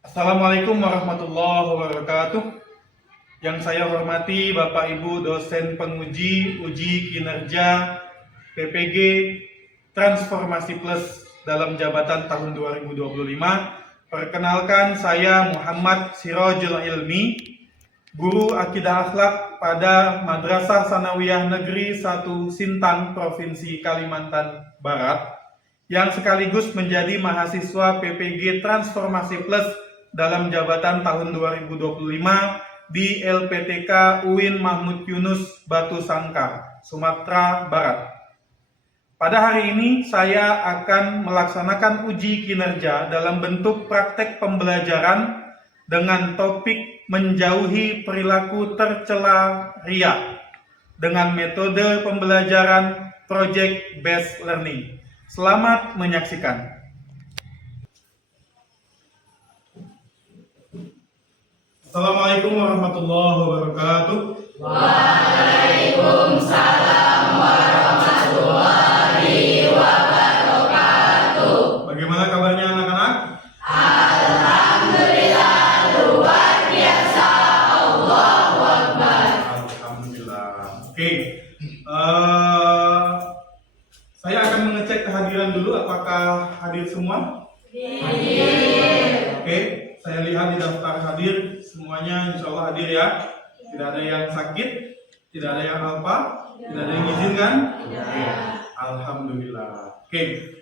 Assalamualaikum warahmatullahi wabarakatuh. Yang saya hormati Bapak Ibu dosen penguji uji kinerja PPG Transformasi Plus dalam jabatan tahun 2025. Perkenalkan, saya Muhammad Sirojul Ilmi, guru akidah akhlak pada Madrasah Sanawiyah Negeri 1 Sintang, Provinsi Kalimantan Barat, yang sekaligus menjadi mahasiswa PPG Transformasi Plus dalam jabatan tahun 2025 di LPTK UIN Mahmud Yunus Batu Sangkar, Sumatera Barat. Pada hari ini saya akan melaksanakan uji kinerja dalam bentuk praktek pembelajaran dengan topik menjauhi perilaku tercela ria dengan metode pembelajaran Project Based Learning. Selamat menyaksikan. Assalamualaikum warahmatullahi wabarakatuh. Waalaikumsalam warahmatullahi wabarakatuh. Bagaimana kabarnya anak-anak? Alhamdulillah, luar biasa. Allahu Akbar. Alhamdulillah. Oke. Saya akan mengecek kehadiran dulu. Apakah hadir semua? Hadir. Oke. Saya lihat di daftar hadir semuanya insya Allah hadir ya. Tidak ada yang sakit, tidak ada yang apa, tidak ada yang izinkan. Oke. Alhamdulillah. Oke.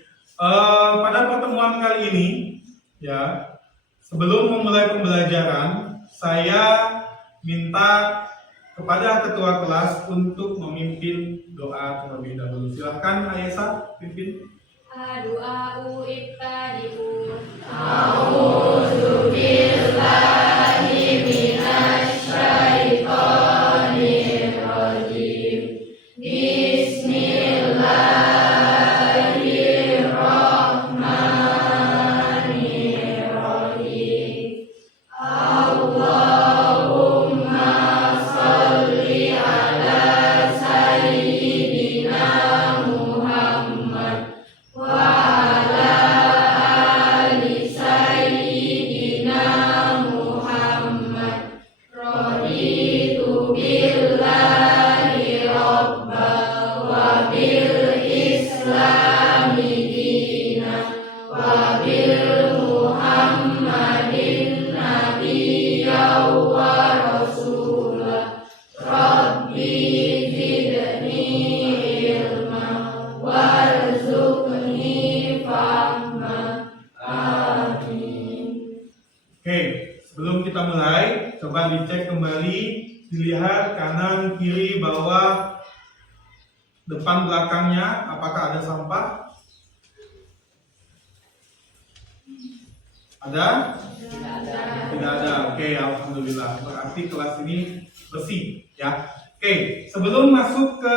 Pada pertemuan kali ini ya, sebelum memulai pembelajaran, saya minta kepada ketua kelas untuk memimpin doa terlebih dahulu. Silahkan Ayesa pimpin. Doa ibtadi'u. A'udzu billahi minasy syaithanir rajim. Bismillahirrahmanirrahim. Allahumma shalli ala sayyidina Muhammad wa ala ali sayyidina Muhammad. Raditu billahi robba wa bil islami dina wa bil muhammadin nabiyya wa rasulah. Rabbi zidni ilma warzuqni fahma. Amin. Oke, sebelum kita mulai, coba dicek kembali, dilihat kanan, kiri, bawah, depan, belakangnya, apakah ada sampah? Ada? Tidak ada. Oke, alhamdulillah. Berarti kelas ini bersih, ya. Oke, sebelum masuk ke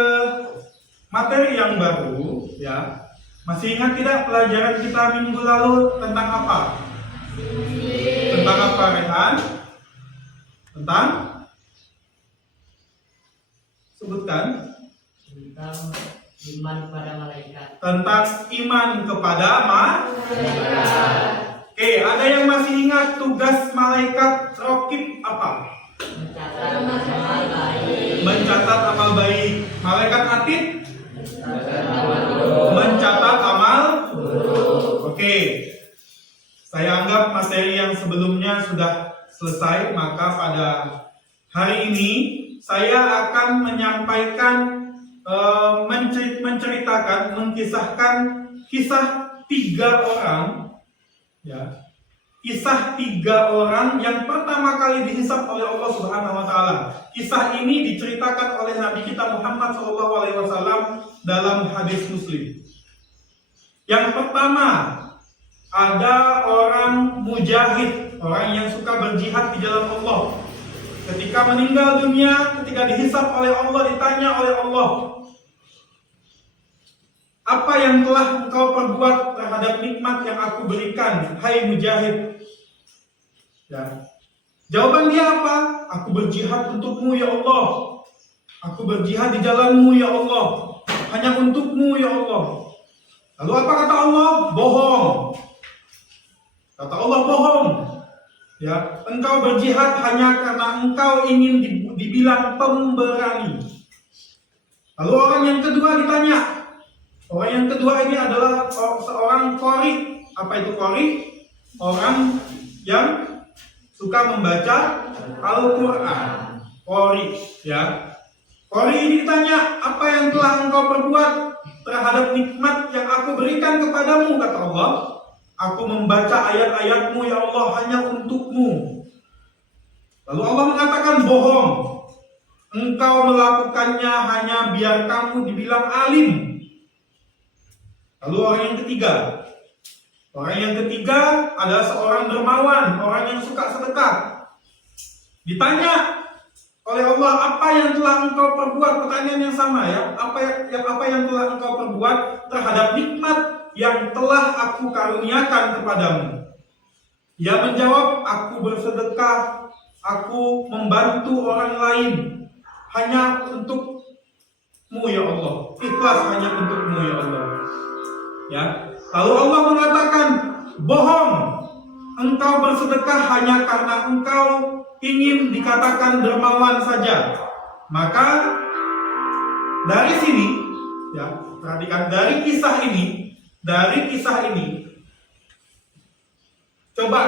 materi yang baru, ya, masih ingat tidak pelajaran kita minggu lalu tentang apa? Tentang apa, Rehan? Tentang? Sebutkan. Tentang iman kepada malaikat. Tentang iman kepada Malaikat. Oke, ada yang masih ingat tugas malaikat rokib apa? Mencatat amal baik. Mencatat amal baik. Malaikat atid? Mencatat amal. Oke. Saya anggap materi yang sebelumnya sudah selesai, maka pada hari ini saya akan menyampaikan, menceritakan, mengkisahkan kisah 3 orang, ya, kisah 3 orang yang pertama kali dihisab oleh Allah Subhanahu Wa Taala. Kisah ini diceritakan oleh Nabi kita Muhammad SAW dalam hadis Muslim. Yang pertama, ada orang mujahid, orang yang suka berjihad di jalan Allah. Ketika meninggal dunia, ketika dihisab oleh Allah, ditanya oleh Allah, apa yang telah engkau perbuat terhadap nikmat yang aku berikan, hai mujahid? Ya. Jawaban dia apa? Aku berjihad untukmu ya Allah. Aku berjihad di jalanmu ya Allah. Hanya untukmu ya Allah. Lalu apa kata Allah? Bohong. Kata Allah bohong. Ya, engkau berjihad hanya karena engkau ingin dibilang pemberani. Lalu orang yang kedua ditanya. Orang yang kedua ini adalah seorang qori. Apa itu qori? Orang yang suka membaca Al-Quran. Qori, ya. Qori ini ditanya, apa yang telah engkau perbuat terhadap nikmat yang aku berikan kepadamu, kata Allah. Aku membaca ayat-ayatmu ya Allah hanya untukmu. Lalu Allah mengatakan bohong. Engkau melakukannya hanya biar kamu dibilang alim. Lalu orang yang ketiga. Orang yang ketiga adalah seorang dermawan, orang yang suka sedekah. Ditanya oleh Allah, apa yang telah engkau perbuat? Pertanyaan yang sama ya. Apa yang telah engkau perbuat terhadap nikmat yang telah aku karuniakan kepadamu? Ia menjawab, aku bersedekah, aku membantu orang lain hanya untukmu ya Allah. Ikhlas hanya untukmu ya Allah. Ya. Lalu Allah mengatakan, bohong. Engkau bersedekah hanya karena engkau ingin dikatakan dermawan saja. Maka dari sini, ya, perhatikan dari kisah ini, coba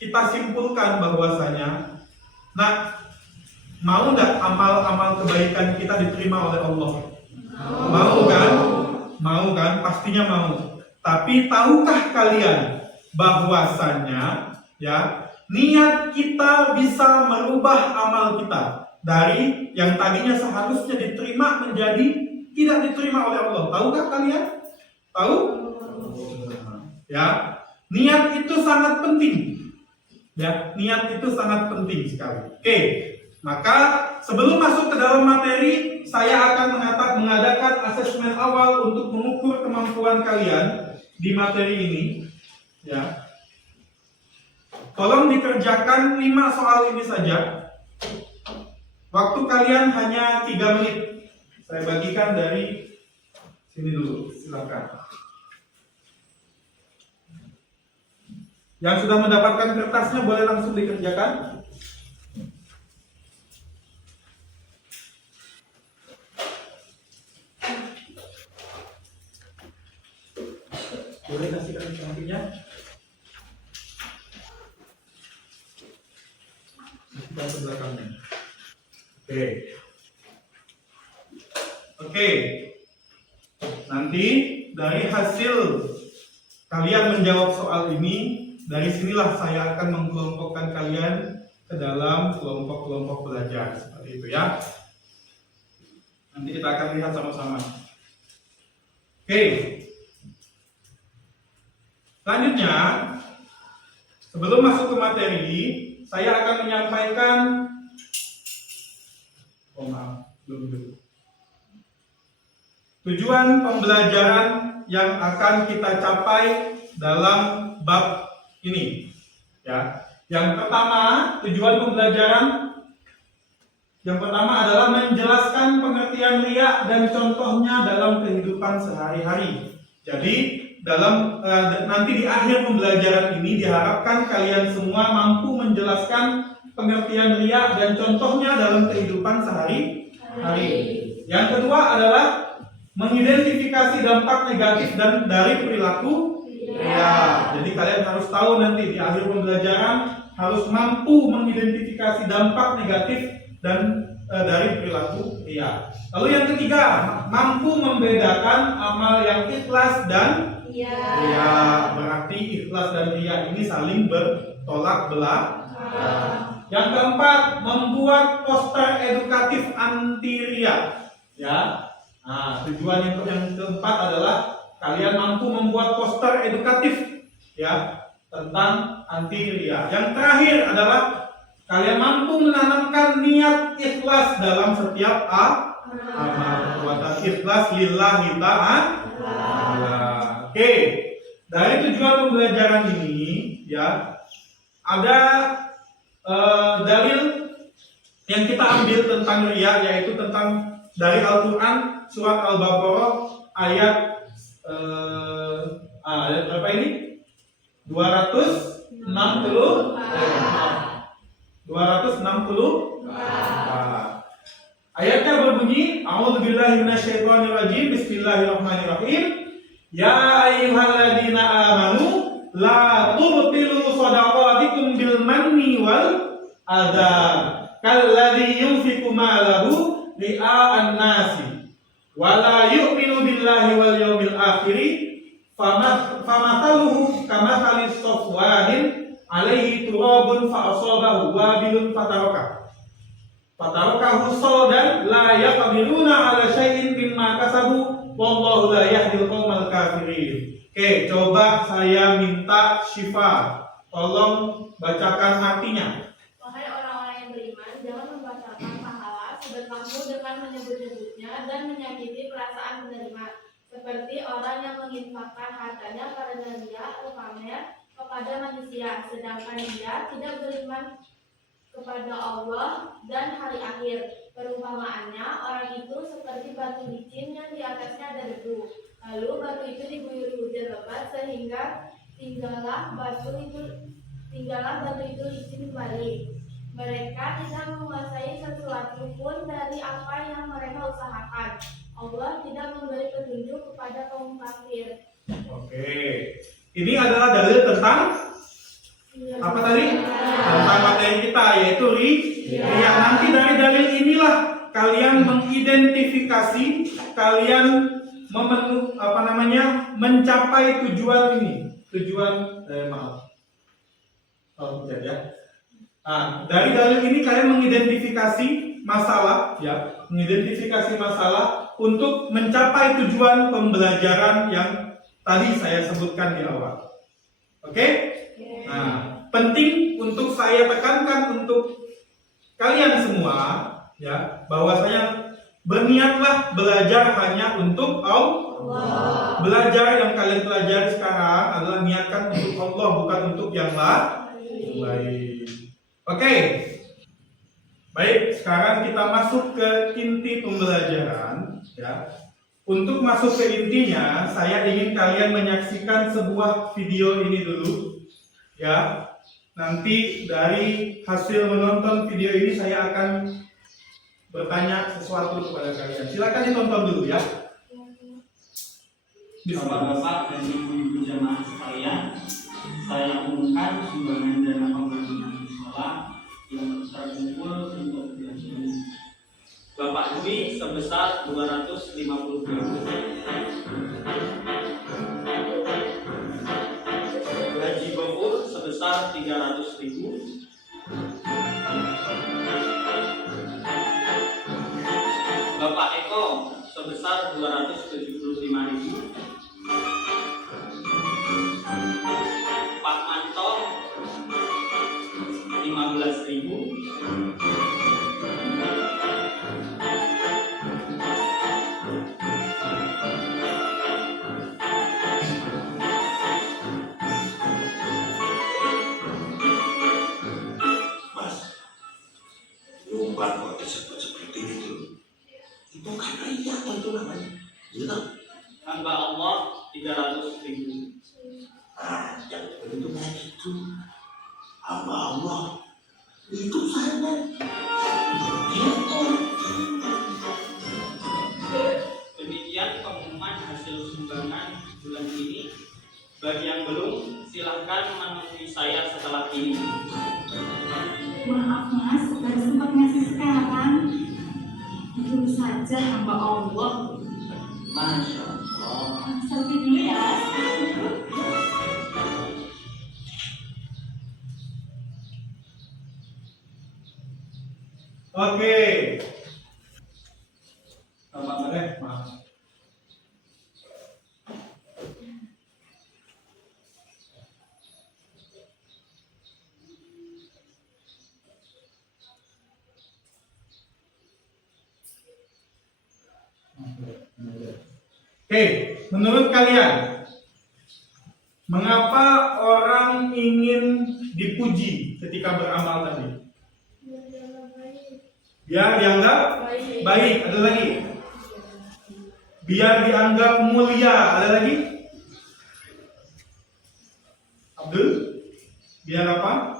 kita simpulkan bahwasanya, nah, mau nggak amal-amal kebaikan kita diterima oleh Allah? Mau kan? Mau kan? Pastinya mau. Tapi tahukah kalian bahwasanya, ya, niat kita bisa merubah amal kita dari yang tadinya seharusnya diterima menjadi tidak diterima oleh Allah. Tahukah kalian? Tahu? Ya, niat itu sangat penting. Ya, niat itu sangat penting sekali. Oke, maka sebelum masuk ke dalam materi, saya akan mengadakan asesmen awal untuk mengukur kemampuan kalian di materi ini. Ya, tolong dikerjakan 5 soal ini saja. Waktu kalian hanya 3 menit. Saya bagikan dari sini dulu, silakan. Yang sudah mendapatkan kertasnya boleh langsung dikerjakan. Boleh kasihkan nantinya. Kita ke belakangnya. Oke. Nanti dari hasil kalian menjawab soal ini, dari sinilah saya akan mengkelompokkan kalian ke dalam kelompok-kelompok belajar seperti itu ya. Nanti kita akan lihat sama-sama. Oke. Selanjutnya, sebelum masuk ke materi, saya akan menyampaikan tujuan pembelajaran yang akan kita capai dalam bab ini, ya. Yang pertama, tujuan pembelajaran yang pertama adalah menjelaskan pengertian riya dan contohnya dalam kehidupan sehari-hari. Jadi nanti di akhir pembelajaran ini diharapkan kalian semua mampu menjelaskan pengertian riya dan contohnya dalam kehidupan sehari-hari. Yang kedua adalah mengidentifikasi dampak negatif dan dari perilaku riya. Jadi kalian harus tahu nanti di akhir pembelajaran harus mampu mengidentifikasi dampak negatif dan dari perilaku riya. Lalu yang ketiga, mampu membedakan amal yang ikhlas dan riya. Berarti ikhlas dan riya ini saling bertolak belakang. Yang keempat, membuat poster edukatif anti riya. Ya. Nah, tujuan yang keempat adalah kalian mampu membuat poster edukatif ya tentang anti riya. Yang terakhir adalah kalian mampu menanamkan niat ikhlas dalam setiap amal. Perbuatan ikhlas lillahi ta'ala. Oke. Dari tujuan pembelajaran ini ya ada dalil yang kita ambil tentang riya, yaitu tentang dari Al-Quran surat Al-Baqarah ayat berapa ini? 260. Ayatnya berbunyi, A'udzubillahi minasyaitonirrajim, Bismillahirrahmanirrahim. Ya ayyuhalladzina amanu la tubtilu shadaqatikum bil manni wal adza kalladzi yunfiqu malahu ria'an nasi wa la yu'minu billahi wal yawmil akhir famathaluhu kamathalis safwanin alaihi turabun fa asabahu wabilun fatarakahu sawdan la yaqdiruna ala syai'in mimma kasabu wallahu la yahdil qaumal kafirin. Oke, coba saya minta Syifa, tolong bacakan artinya. Wahai orang-orang yang beriman, jangan membatalkan pahala sedekahmu dengan menyebut-nyebutnya dan menyakiti perasaan penerima, seperti orang yang menginfakkan hartanya karena dia atau pamer kepada manusia, sedangkan dia tidak beriman kepada Allah dan hari akhir. Perumpamaannya, orang itu seperti batu licin yang di atasnya ada debu. Lalu batu itu diguyur hujan lebat sehingga tinggallah batu itu licin kembali. Mereka tidak menguasai sesuatu pun dari apa yang mereka usahakan. Allah tidak memberi petunjuk kepada kaum kafir. Oke, ini adalah dalil tentang apa tadi? Tentang materi kita, yaitu riya. Nanti dari dalil inilah kalian mengidentifikasi, kalian mencapai tujuan ini. Dari dalil ini kalian mengidentifikasi masalah, ya, mengidentifikasi masalah untuk mencapai tujuan pembelajaran yang tadi saya sebutkan di awal. Oke? Nah, penting untuk saya tekankan untuk kalian semua, ya, bahwasanya berniatlah belajar hanya untuk Allah. Belajar yang kalian pelajari sekarang adalah niatkan untuk Allah, bukan untuk yang lain. Oke. Baik, sekarang kita masuk ke inti pembelajaran, ya. Untuk masuk ke intinya, saya ingin kalian menyaksikan sebuah video ini dulu, ya. Nanti dari hasil menonton video ini saya akan bertanya sesuatu kepada kalian. Silakan ditonton dulu, ya. Bapak-bapak dan ibu-ibu jamaah sekalian, saya umumkan sumbangan dana pembangunan sekolah yang terkumpul untuk biaya Bapak Dwi sebesar 250.000, Haji Gofur sebesar 300.000, Bapak Eko sebesar 275.000, Pak Manto 15.000, Nyumbang kok disebut seperti itu karena iya itu namanya, ya. hamba Allah 300.000. Yang beruntungnya itu hamba Allah itu saya gitu. Demikian pengumuman hasil sumbangan bulan ini. Bagi yang belum, silahkan menemui saya setelah ini. Maaf mas, baru sempat ngasih sekarang. Dulu saja hamba Allah. Masya Allah. Selfie dulu ya. Oke. Maaf. Oke, menurut kalian, mengapa orang ingin dipuji ketika beramal tadi? Biar dianggap baik. Ada lagi? Biar dianggap mulia. Ada lagi? Abdul? Biar apa?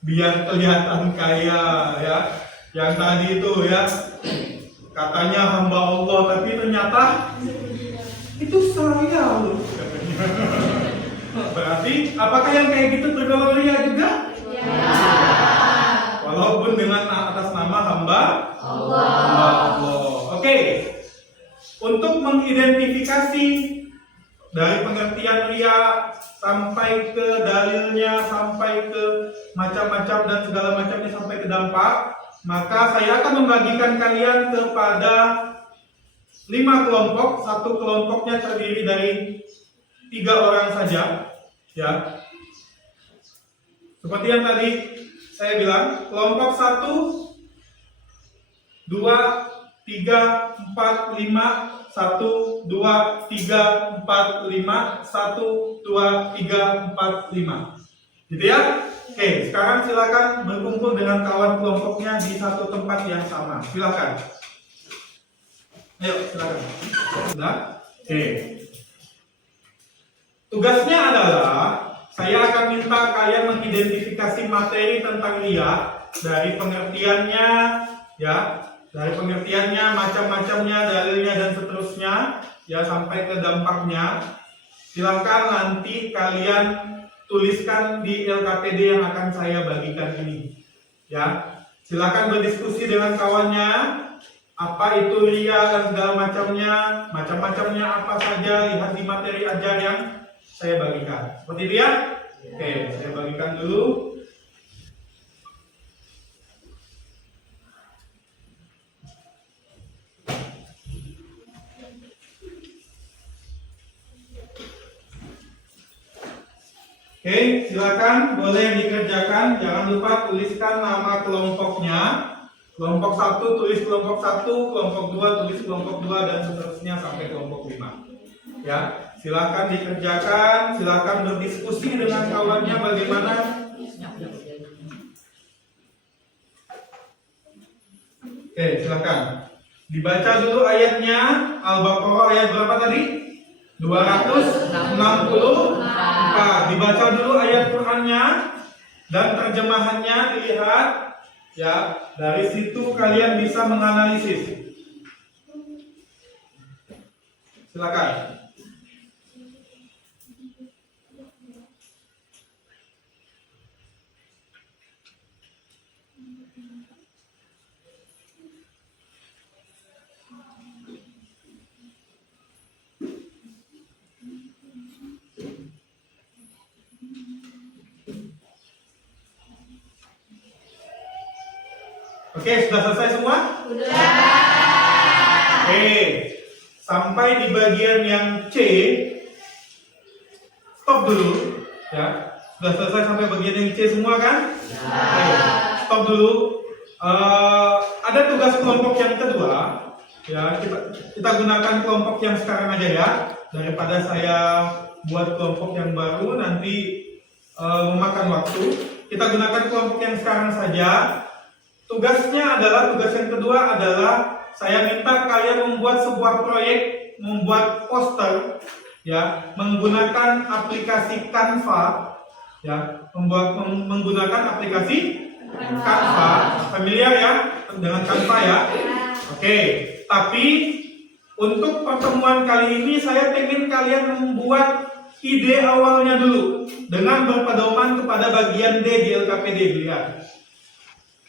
Biar kelihatan kaya ya. Yang tadi itu ya, katanya hamba Allah tapi ternyata itu saya loh. Berarti apakah yang kayak gitu tergolong ria juga? Walaupun dengan atas nama hamba Allah. Oke. Untuk mengidentifikasi dari pengertian ria sampai ke dalilnya, sampai ke macam-macam dan segala macamnya, sampai ke dampak, maka saya akan membagikan kalian kepada 5 kelompok. Satu kelompoknya terdiri dari 3 orang saja, ya. Seperti yang tadi saya bilang, kelompok 1, 2, 3, 4, 5, 1, 2, 3, 4, 5, 1, 2, 3, 4, 5. Gitu ya? Oke, sekarang silakan berkumpul dengan kawan kelompoknya di satu tempat yang sama. Silakan. Ayo, silakan. Sudah? Oke. Tugasnya adalah saya akan minta kalian mengidentifikasi materi tentang ria dari pengertiannya, ya. Dari pengertiannya, macam-macamnya, dalilnya dan seterusnya, ya, sampai ke dampaknya. Silakan nanti kalian tuliskan di LKPD yang akan saya bagikan ini, ya. Silakan berdiskusi dengan kawannya, apa itu ria dan segala macamnya, macam-macamnya apa saja, lihat di materi ajar yang saya bagikan. Seperti itu ya? Oke, saya bagikan dulu. Oke, silakan boleh dikerjakan. Jangan lupa tuliskan nama kelompoknya. Kelompok 1 tulis kelompok 1, kelompok 2 tulis kelompok 2 dan seterusnya sampai kelompok 5. Ya, silakan dikerjakan, silakan berdiskusi dengan kawannya bagaimana. Oke, silakan. Dibaca dulu ayatnya. Al-Baqarah ayat berapa tadi? 264. Dibaca dulu ayat Qur'annya dan terjemahannya dilihat, ya. Dari situ kalian bisa menganalisis. Silakan. Oke, sudah selesai semua? Sudah. Oke, sampai di bagian yang C, stop dulu, ya. Sudah selesai sampai bagian yang C semua kan? Oke, stop dulu. Ada tugas kelompok yang kedua, ya. Kita gunakan kelompok yang sekarang aja ya, daripada saya buat kelompok yang baru nanti memakan waktu. Kita gunakan kelompok yang sekarang saja. Tugasnya adalah, tugas yang kedua adalah saya minta kalian membuat sebuah proyek, membuat poster, ya, menggunakan aplikasi Canva, ya, menggunakan aplikasi Canva, familiar ya dengan Canva ya? Oke, tapi untuk pertemuan kali ini saya ingin kalian membuat ide awalnya dulu dengan berpedoman kepada bagian D di LKPD, lihat.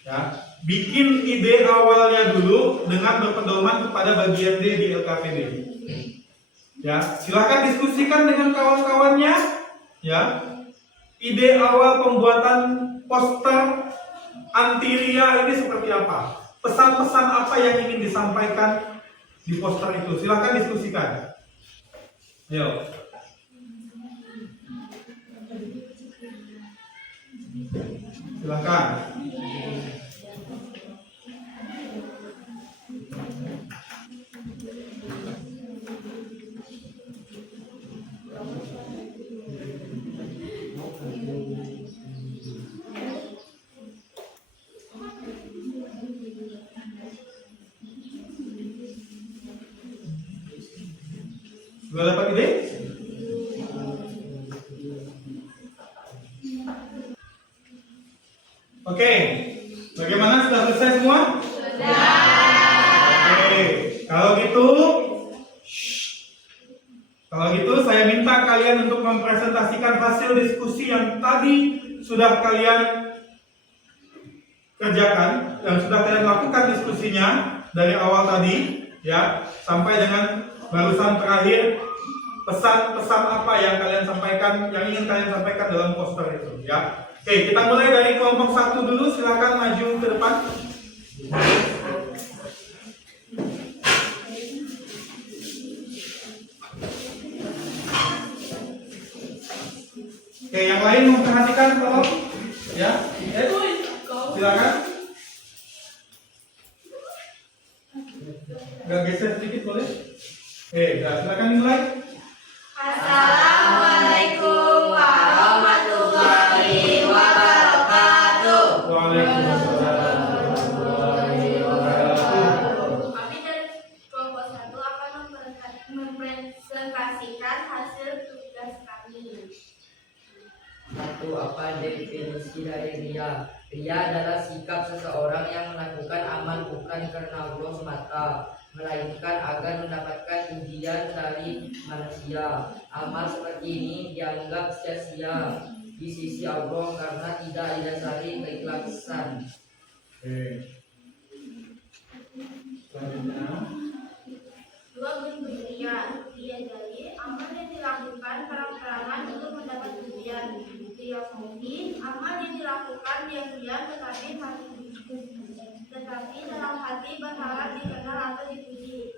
Ya, bikin ide awalnya dulu dengan berpedoman kepada bagian D di LKPD. Ya, silahkan diskusikan dengan kawan-kawannya. Ya, ide awal pembuatan poster anti ria ini seperti apa? Pesan-pesan apa yang ingin disampaikan di poster itu? Silahkan diskusikan. Ayo. Silahkan. Sudah dapat ide? Oke, bagaimana, sudah selesai semua? Oke, kalau gitu saya minta kalian untuk mempresentasikan hasil diskusi yang tadi sudah kalian kerjakan, yang sudah kalian lakukan diskusinya dari awal tadi, ya, sampai dengan barusan terakhir, pesan-pesan apa yang kalian sampaikan, yang ingin kalian sampaikan dalam poster itu, ya. Oke, kita mulai dari kelompok 1 dulu, silakan maju ke depan. Oke, yang lain memperhatikan tolong, ya. Silakan. Gak geser sedikit boleh? Silakan dimulai. Assalamualaikum warahmatullahi wabarakatuh. Waalaikumsalam warahmatullahi wabarakatuh. Kami dari kelompok 1 akan mempresentasikan hasil tugas kami. 1. Apa definisi dari ria? Ria adalah sikap seseorang yang melakukan amal bukan karena Allah semata, melainkan agar mendapatkan pujian dari manusia. Amal seperti ini dianggap sia-sia di sisi Allah karena tidak didasari keikhlasan. Selanjutnya. 2. Bentuk ria. Ria jadi amal yang dilakukan terang-terangan untuk mendapat pujian. Ria mungkin amal yang dilakukan diam-diam tetapi dalam hati berharap dikenal atau dipuji.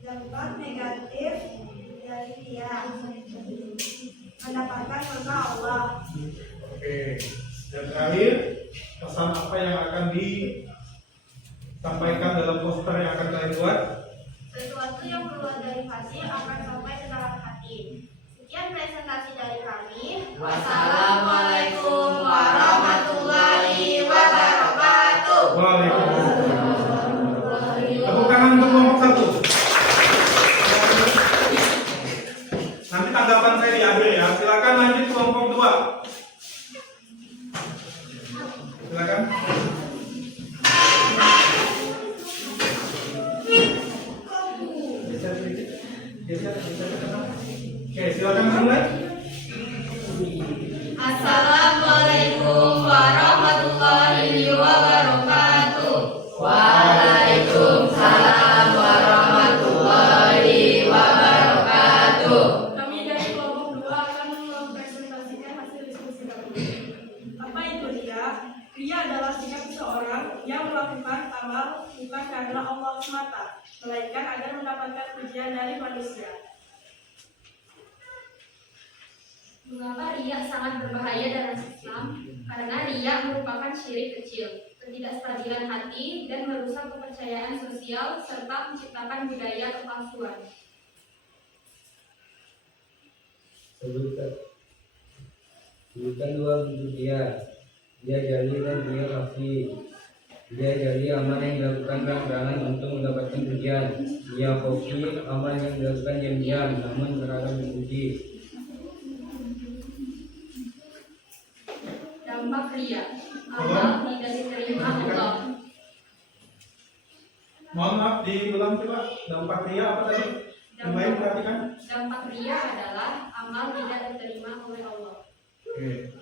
Dampak negatif dari ria, mendapatkan murka Allah. Oke, dan terakhir, pesan apa yang akan disampaikan dalam poster yang akan kalian buat? Sesuatu yang keluar dari hati akan sampai ke dalam hati. Sekian presentasi dari kami. Wassalamualaikum warahmatullahi wabarakatuh. Waalaikumsalam. Tepuk tangan untuk kelompok 1. Nanti tanggapan saya di akhir, ya. Silakan lanjut kelompok 2. Silakan. Oke, silakan mulai. Assalamualaikum warahmatullahi wabarakatuh. Waalaikumsalam warahmatullahi wabarakatuh. Kami dari kelompok 2 akan mempresentasikan hasil diskusi kami. Apa itu ria? Ria adalah sikap seseorang yang melakukan amal bukan karena Allah semata, melainkan agar mendapatkan pujian dari manusia. Mengapa riya sangat berbahaya dalam Islam? Karena riya merupakan syirik kecil, ketidakstabilan hati, dan merusak kepercayaan sosial serta menciptakan budaya kepalsuan. Sebutkan 2 bentuk dia jali dan dia khafi. Dia jali amal yang dilakukan terang-terangan untuk mendapatkan pujian. Dia khafi amal yang dilakukan diam-diam namun berharap dipuji. Dampak riya, amal tidak diterima Allah. Mohon maaf, diulang coba. Dampak ria apa tadi? Yang lain perhatikan. Dampak riya adalah amal tidak diterima oleh Allah. Oke.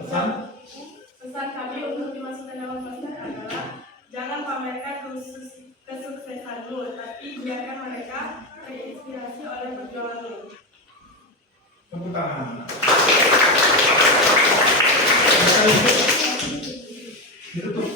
Pesan. Pesan kami untuk dimasukkan dalam poster adalah jangan pamerkan kesuksesanmu, tapi biarkan mereka terinspirasi oleh perjuanganmu. Tepuk tangan. Ditutup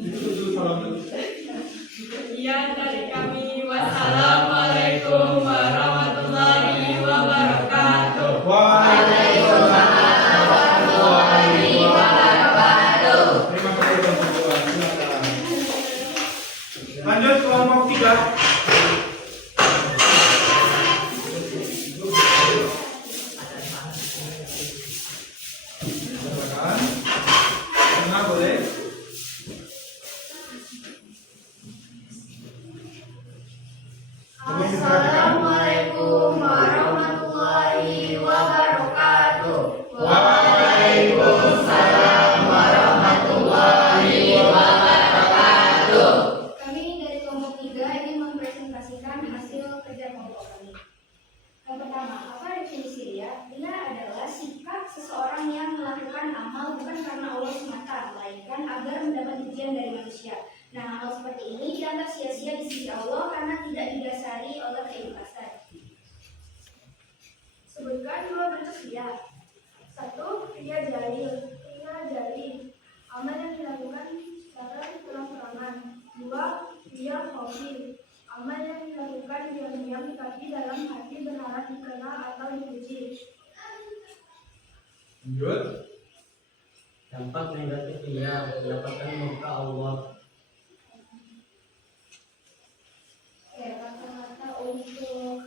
dulu, salam dulu. Sekian dari kami. Wassalamualaikum warahmatullahi wabarakatuh. Waalaikumsalam warahmatullahi wabarakatuh. Terima kasih teman-teman. Silakan. Lanjut kelompok 3. manusia. Nah, hal seperti ini dianggap sia-sia di sisi Allah karena tidak didasari oleh keikhlasan. Sebutkan dua bentuk riya. 1. Riya jalil. Riya jalil, amal yang dilakukan secara terang-terangan. 2. Riya khafi, amal yang dilakukan diam-diam tapi dalam hati berharap dikenal atau dipuji. Lanjut. Dampak negatif riya, mendapatkan murka Allah. Kata-kata untuk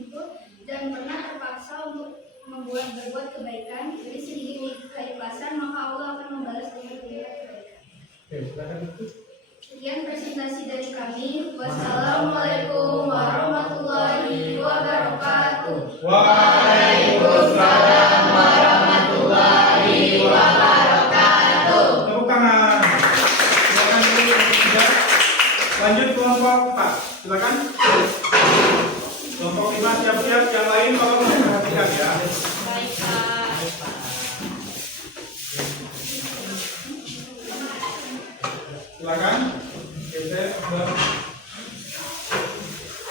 itu dan pernah terpaksa untuk berbuat kebaikan dari sedikit keikhlasan, maka Allah akan membalas dengan kebaikan. Sekian presentasi dari kami. Wassalamualaikum warahmatullahi wabarakatuh. Waalaikumsalam warahmatullahi wabarakatuh. Tepuk tangan. Silakan dulu yang ketiga. Lanjut kelompok 4. Silakan. Kelompok 5 siap-siap. Yang lain tolong diperhatikan ya. Baik, Pak. Silakan. Geser ke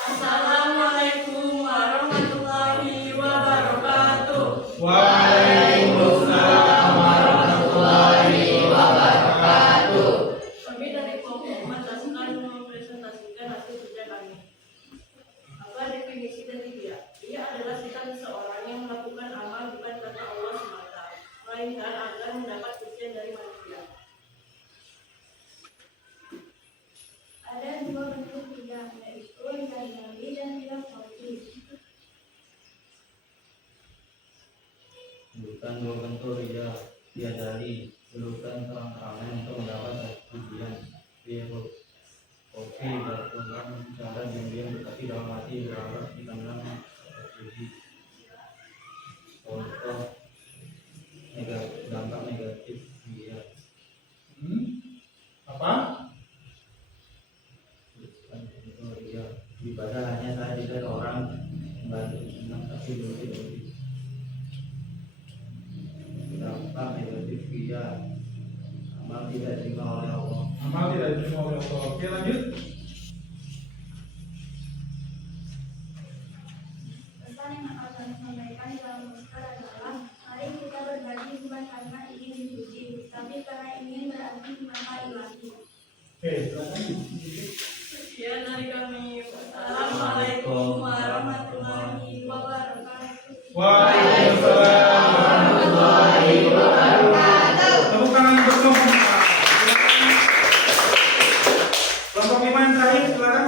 Assalamualaikum warahmatullahi wabarakatuh. Waalaikumsalam warahmatullahi wabarakatuh. Kami dari kelompok 4 akan mempresentasikan hasil kerja kami. Apa definisi dari riya? Riya adalah sikap seseorang yang melakukan amal bukan karena Allah semata, melainkan agar mendapat pujian dari manusia. Ada dua bentuk riya, yaitu riya jalil dan riya khafi. Bukan dua bentuk riya, riya dari berurutan terang-terangan untuk mendapat pujian. Riya oke, berlakukan cara diam-diam tetapi dalam hati berharap dikenal terpuji. Contoh dampak negatif riya. Apa? Bukan bentuk riya. Ibadah hanya saya dilihat orang membantu senang tapi berarti dampak negatif riya, amal tidak diterima oleh Allah. Amal tidak diterima oleh Allah. Oke, lanjut. Pesan yang akan kami sampaikan dalam muskar adalah mari kita berbagi bukan karena ingin dipuji, tapi karena ingin berarti maka ilahi. Oke, silakan. Sekian dari kami. Assalamualaikum warahmatullahi wabarakatuh. Waalaikumsalam warahmatullahi wabarakatuh. Tepuk tangan untuk kelompok 4. Kelompok 5 yang terakhir, silakan.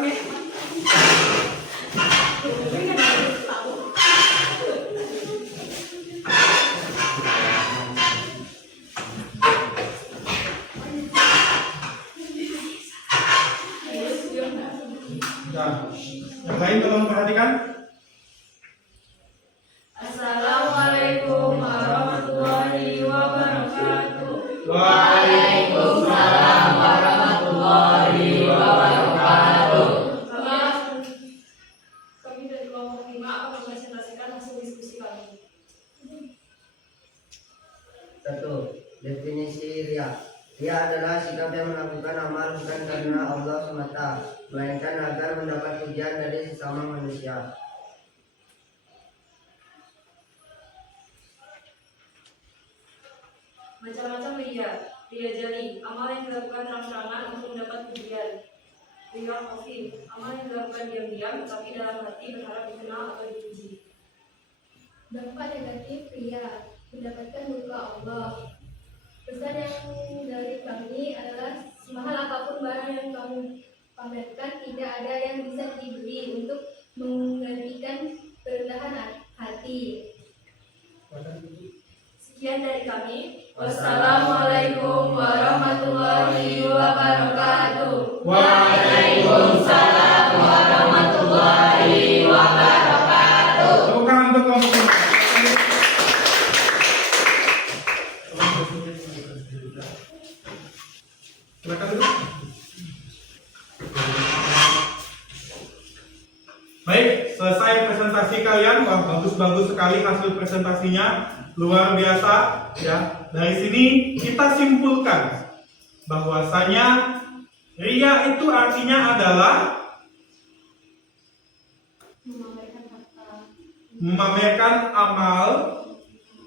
Nah, yang lain tolong perhatikan. Assalamualaikum warahmatullahi wabarakatuh. Waalaikumsalam warahmatullahi wabarakatuh. Kami dari kelompok 5 akan mempresentasikan hasil diskusi kami. 1. Definisi riya. Riya adalah sikap yang melakukan amal bukan karena Allah semata, melainkan agar mendapat pujian dari sesama manusia. Macam-macam riya. Riya jali, amal yang dilakukan terang-terangan untuk mendapat pujian. Riya khafi, amal yang dilakukan diam-diam tapi dalam hati berharap dikenal atau dipuji. Dampak negatif riya, mendapatkan murka Allah. Pesan yang dari kami adalah semahal apapun barang yang kamu pamerkan, tidak ada yang bisa dibeli untuk menggantikan kerendahan hati. Sekian dari kami. Wassalamualaikum warahmatullahi wabarakatuh. Waalaikumsalam warahmatullahi wabarakatuh. Tepuk tangan untuk kelompok 5. Silakan dulu. Baik, selesai presentasi kalian. Wah, bagus-bagus sekali hasil presentasinya. Luar biasa ya. Dari sini kita simpulkan bahwasanya riya itu artinya adalah Memamerkan harta. memamerkan amal,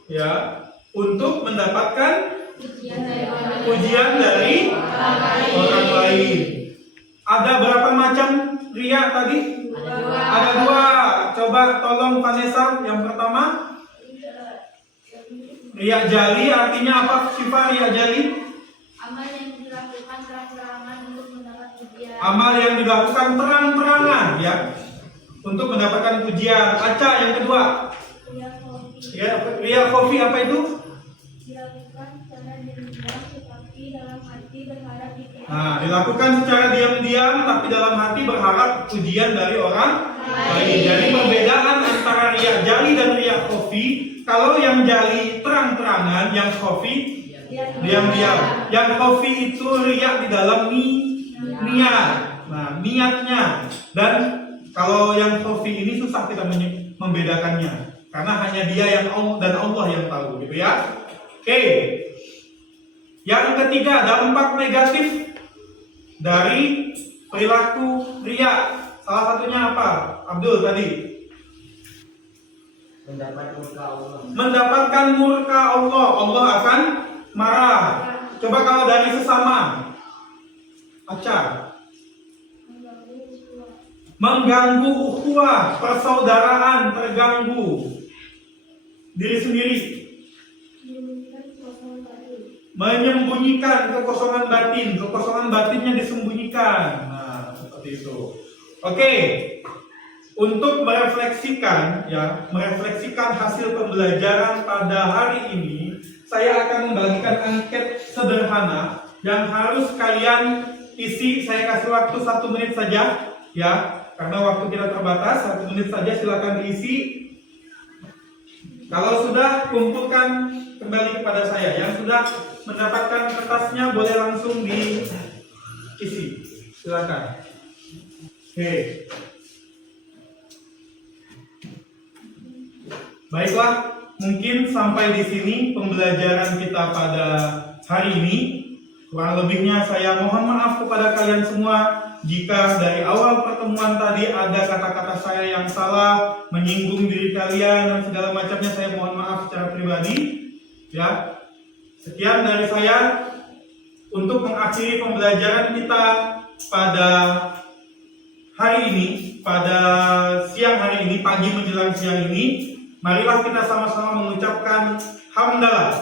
ya, untuk mendapatkan pujian dari orang lain. Ada berapa macam riya tadi? Ada dua. Coba tolong Vanessa. Yang pertama, riya jali artinya apa? Sifat riya jali? Amal yang dilakukan terang-terangan untuk mendapat pujian. Amal yang dilakukan terang-terangan, ya, untuk mendapatkan pujian. Aca yang kedua. Riya khofi Ya, riya khofi apa itu? dilakukan secara diam-diam tetapi dalam hati berharap diterima. Nah, dilakukan secara diam-diam tapi dalam hati berharap pujian dari orang lain. Jadi perbedaan antara riya jali dan riya khofi, kalau yang jali terang-terangan, yang khofi diam-diam. Yang khofi itu riya di dalam niat. Nah, niatnya. Dan kalau yang khofi ini susah kita membedakannya karena hanya dia yang dan Allah yang tahu, gitu ya. Oke. Yang ketiga, dampak negatif dari perilaku riya. Salah satunya apa? Abdul tadi. Mendapat murka Allah. Mendapatkan murka Allah. Allah akan marah. Coba kalau dari sesama. Aca. Mengganggu ukhuwah, persaudaraan terganggu. Diri sendiri. Menyembunyikan kekosongan batin, kekosongan batinnya disembunyikan. Nah, seperti itu. Oke, untuk merefleksikan, ya, merefleksikan hasil pembelajaran pada hari ini, saya akan membagikan angket sederhana yang harus kalian isi. Saya kasih waktu 1 menit saja, ya, karena waktu kita terbatas. 1 menit saja, silakan diisi. Kalau sudah, kumpulkan kembali kepada saya. Yang sudah mendapatkan kertasnya boleh langsung diisi. Silakan. Oke. Baiklah, mungkin sampai di sini pembelajaran kita pada hari ini. Kurang lebihnya saya mohon maaf kepada kalian semua jika dari awal pertemuan tadi ada kata-kata saya yang salah, menyinggung diri kalian dan segala macamnya, saya mohon maaf secara pribadi. Ya, sekian dari saya untuk mengakhiri pembelajaran kita pada hari ini, pada siang hari ini, pagi menjelang siang ini. Marilah kita sama-sama mengucapkan hamdalah.